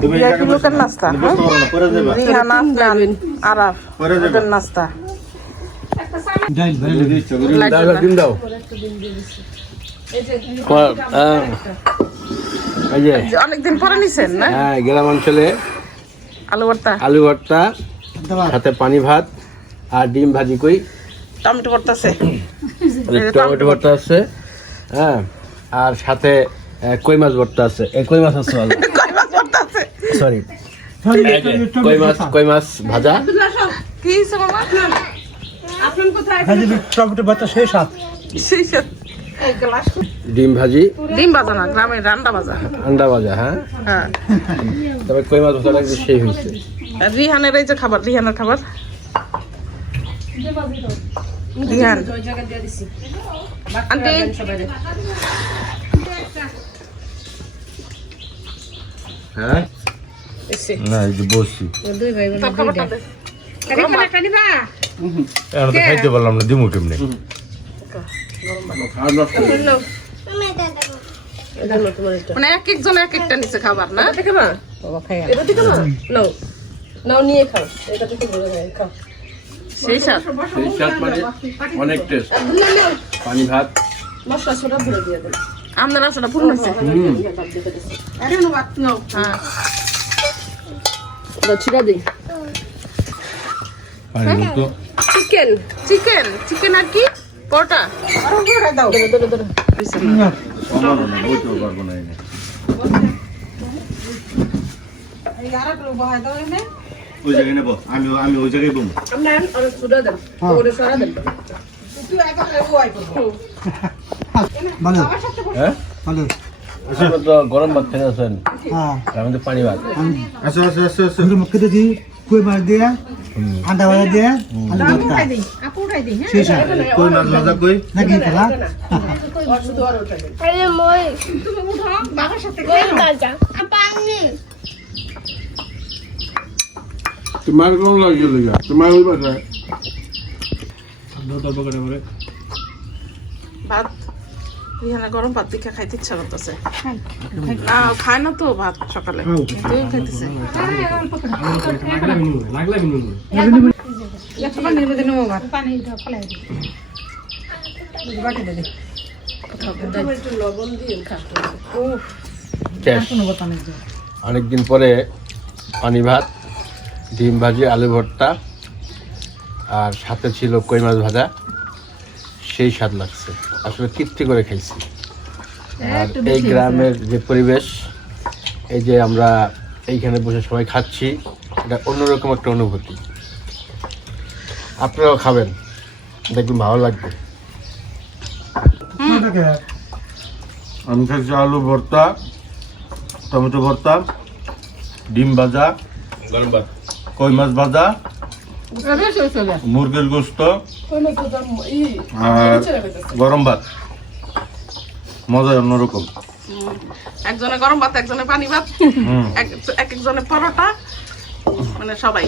VIP লোকের নাস্তা রিহান আফনান আরাফ ওদের নাস্তা ডিম দাও অনেকদিন পরে নিছেন না? হ্যাঁ, গ্রাম অঞ্চলে আলু ভর্তা সাথে পানি ভাত আর ডিম ভাজি কই টমেটো ভর্তা আছে, টমেটো ভর্তা আছে, হ্যাঁ, আর সাথে কই মাছ ভর্তা আছে। কই মাছ আছে, সরি, কই মাছ ভাজা। কি মামা আপনার কোথায় টমেটো ভর্তা সেই সাথ, ডিম ভাজি, ডিম ভাজা না, গ্রামের আন্ডা ভাজা, আন্ডা ভাজা। হ্যাঁ, হ্যাঁ, তবে কই মাছ ভাজাটা সেই হয়েছে। রিহানের এই যে খাবার, রিহানের খাবার, রিহান আন্টি হ্যাঁ না, এই যে বসছি খাইতে পারলাম না, দিমু কেমনে? মানে এক একজন এক একটা নিচে খাবার না, সেই সাথ মানে অনেক টেস্ট। পানি ভাত আপনার আসলে পূর্ণ হয়েছে। চিকেন চিকেন চিকেন আর কি পরোটা ওই জায়গায় নেবো, আমি ওই জায়গায় বলবো। গরম ভাত খেতে আছেন, আমাদের পানি ভাত। আচ্ছা আচ্ছা আচ্ছা আচ্ছা, মুখে দিই কই মাছ দিয়ে আন্ডা ভাজা দিয়ে আলু ভর্তা শেষ আর কই মাছ ভাজা কই নাকি খেলা তোমার কেমন লাগছিল? তোমার ওই বাসায় ভাত, রিহানা গরম ভাত দেখে খাইতে ইচ্ছা করতেছে না, খায় না তো ভাত সকালে, কিন্তু খাইতেছে। অনেকদিন পরে পানি ভাত, ডিম ভাজি, আলু ভর্তা আর সাথে ছিল কই মাছ ভাজা, সেই স্বাদ লাগছে। আসলে তৃপ্তি করে খাইছি। আর এই গ্রামের যে পরিবেশ, এই যে আমরা এইখানে বসে সবাই খাচ্ছি, এটা অন্যরকম একটা অনুভূতি। আপনারাও খাবেন, দেখবেন ভালো লাগবে। আমি খাচ্ছি আলু ভর্তা, টমেটো ভর্তা, ডিম ভাজা, কই মাছ ভাজা, মুরগির গোস্ত আর গরম ভাত। মজা অন্যরকম। একজনে গরম ভাত, একজনে পানি ভাত, এক একজনে পরোটা, মানে সবাই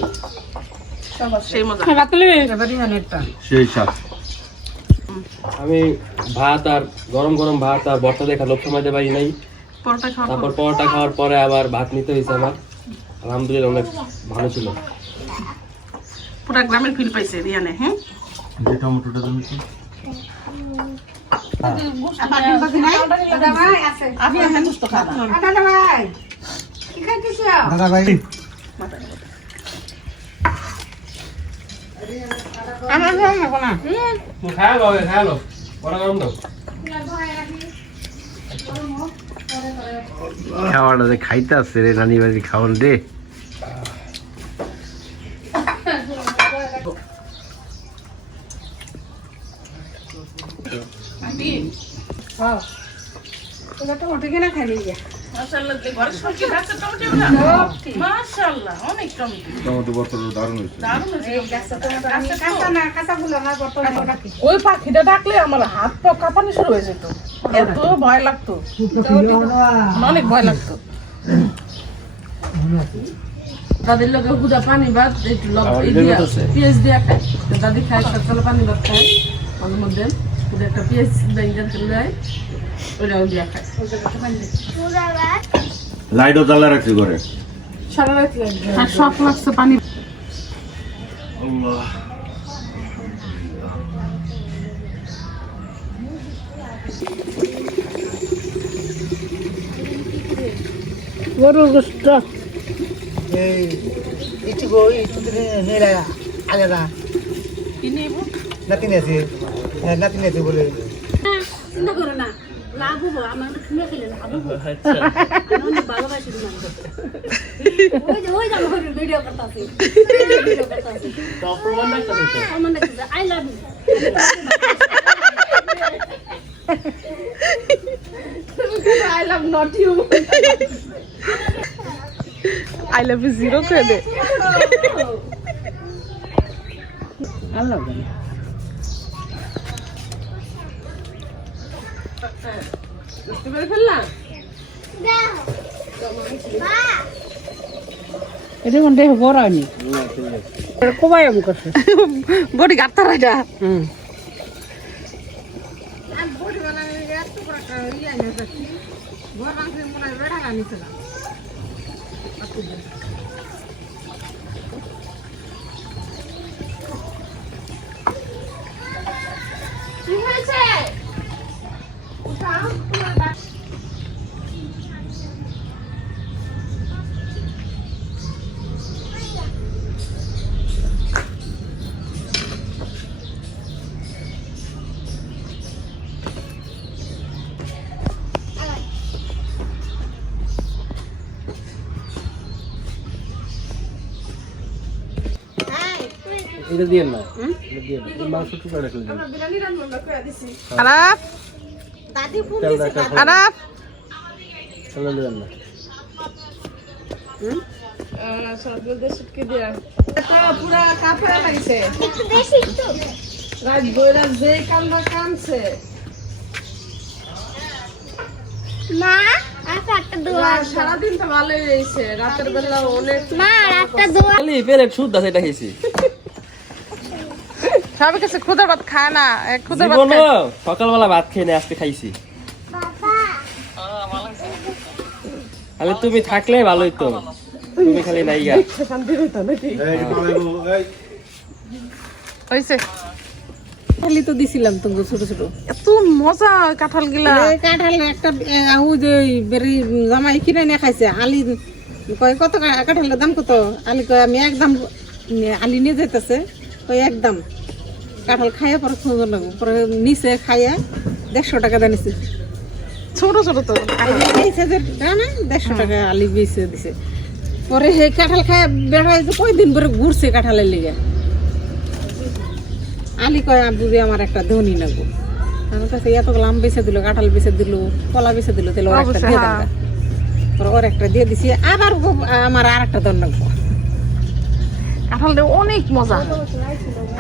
সেই মজা, সেই স্বাদ। আমি ভাত আর গরম গরম ভাত আর ভর্তা দেখা লোক সময় পারি নাই। পরোটা খাওয়া, তারপর পরোটা খাওয়ার পরে আবার ভাত নিতে হয়েছে আমার। আলহামদুলিল্লাহ অনেক ভালো ছিল। পুরা গ্রামের ফিল পাইছে রিহানে। হ্যাঁ, যে টমেটোটা তুমি দাদা ভাই খাওয়াটা যে খাইতে আসছে রে, নানি বাড়ি খাওয়ান রে। টমেটো ভর্তাটা দারুণ হয়েছে। ওই পাখিটা ডাকলে আমার হাত পা কাঁপানো শুরু হয়ে যেত, এত ভয় লাগতো, অনেক ভয় লাগতো। তাদের লোকে হুদা পানি ভাত একটু পেঁয়াজ দিয়ে খায়, দাদি খায় সকালে পানি ভাত খায়, মাঝে মধ্যে একটা পেঁয়াজ ব্যাঙ্গার দেয়, ওইটাও দিয়ে খায়। লাইটও জ্বালা রাখছি ঘরে। সারা রাত লাগবে আর শখ লাগছে পানি আল্লাহ গরুর গোস্ত এই ইটি গো ইটি নেলা আলাদা কি নেব নাতি নেছে নাতি নেছে বলে চিন্তা করো না লাভ হবো আমার শুনে খেলে লাভ হবো আমি ভালোবাসি ওই যাবো ভিডিও করতেছি তো প্রমাণ না করতে আমার নাকি I love you I love not you I love you zero করে দে আল্লাহ বুঝতে পেরে ফেললাম এটা কোন দেহ বড় হয়নি কবাই আমি করছে বডি গাড়তা রাইডা এটা দিয়ে না এটা দিয়ে না এই মাংস টুকরা রাখলে দিন বিরিয়ানি রান্না করে দিছি আরাফ দাদি ফোন দিছে আরাফ চলো দেন না সরকার দেশ কে দিয়া এটা পুরা কাপড় লাগছে একটু বেশি একটু রাত বইরা যে কামটা কামছে মা একটা দোয়া সারাদিন তো ভালোই রয়েছে রাতের বেলা অনেক মা একটা দোয়া খালি পেলেট শুদ্ধ আছে এটা খেয়েছি সবাই কাছে খুদা ভাত খায় না খুদা ভাত জীবনে সকালবেলা ভাত খেয়ে নিয়ে আজকে খাইছি তাহলে তুমি থাকলে ভালোই তো তুমি খালি নাই গা শান্তি হইতো নাকি এই পালাইবো এই হইছে খালি তো দিছিলাম তুমি ছোট ছোট এত মজা কাঁঠাল গিলা কাঁঠাল একটা ওই যে বেরি জামাই কিনে নিয়ে খাইছে আলি কয় কত কাঁঠালের দাম কত আলি কয় আমি একদম আলি নিয়ে যাইতেছে কয় একদম কাঁঠাল খাইয়া পরে সুন্দর লাগবে পরে নিচে খাইয়া 150 টাকা দানিছে ছোট ছোট তো এই সাইজের না 150 টাকা আলি বেচে দিছে পরে সেই কাঁঠাল খাইয়া বের হয়েছে কয়দিন পরে ঘুরছে কাঁঠালের লিগে আলি কয় বুঝি আমার একটা ধনী লাগবো আমার কাছে এতগুলো আম বেচে দিল কাঁঠাল বেচে দিল কলা বেচে দিল তাহলে ওর একটা দিয়ে দেন পরে ওর একটা দিয়ে দিছি আবার আমার আর একটা দন লাগবো কাঁঠালটা অনেক মজা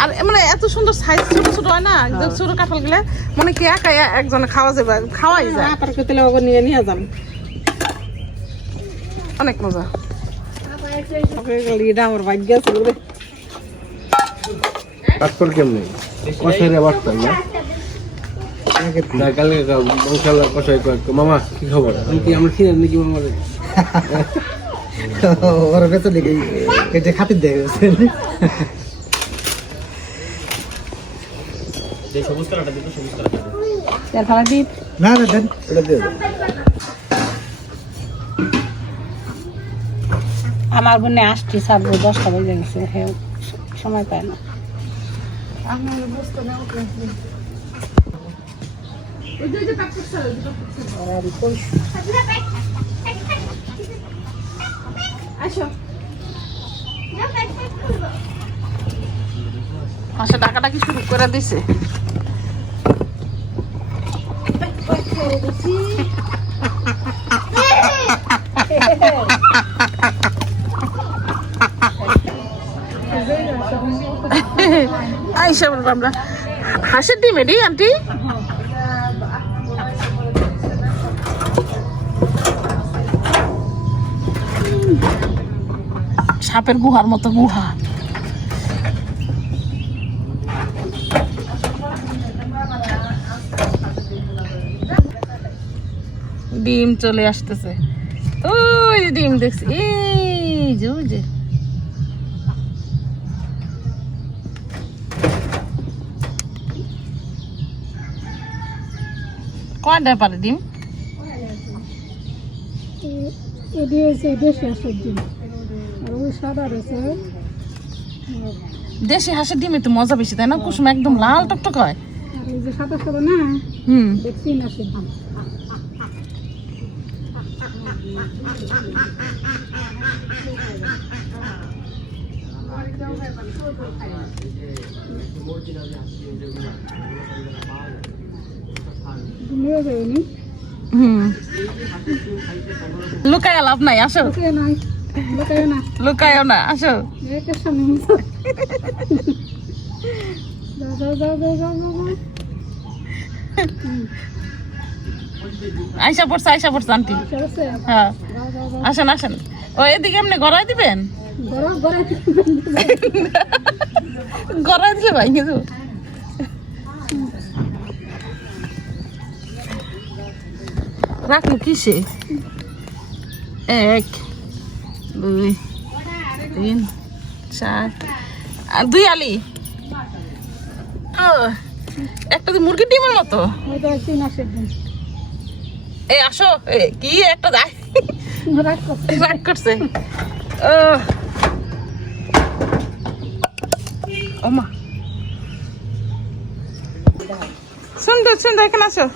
আর মানে এত সুন্দর সাইজ ছোট ছোট হয় না একদম ছোট কাঁঠাল গুলা মানে কি একা একজনে খাওয়া যাবে খাওয়াই যায় আবার তাহলে ওকে নিয়ে নিয়ে যান অনেক মজা এটা আমার ভাগ্য আছে রে পাঁচপল কেমনি কষাইরে বাটতাম না না কালকে বংশালা কষাই মামা কি খবর আমি কি আমরা ছিলেন নাকি মামা ওর ভেতর লেগে এটা খাতির দেখে যে সবুজ কালারটা দিতে সবুজ কালারটা তেল ফালা দিই না না দেন এটা দিয়ে দাও। আমার বোনে আসছি সারবো 10টা বেজে গেছে সময় পায় না হাসে ডাকাডাকি শুরু করে দিছে আইসা বলবো আমরা হাঁসের ডিম এটি আন্টি সাপের গুহার মতো গুহা ডিম চলে আসতেছে ওই ডিম দেখছি এই ওই যে কয়টা পারে ডিম? দেশি হাঁসের ডিমে তো মজা বেশি, তাই না? কুসুম একদম লাল টকটক হয়। হুম, হুম, লুকায় লাভ নাই, আসো লুকায়ও না, আসো। আইসা পড়ছে আন্টি। হ্যাঁ, আসেন আসেন। ও এদিকে এমনি গড়াই দিবেন? গড়াই দিলে ভাই কিন্তু রাখলো কিসে? 1 2 3 4 আর 2 আলি। একটা তো মুরগির ডিমের মতো। এই আসো, কি একটা রাগ করছে। ওমা সুন্দর এখানে আসো।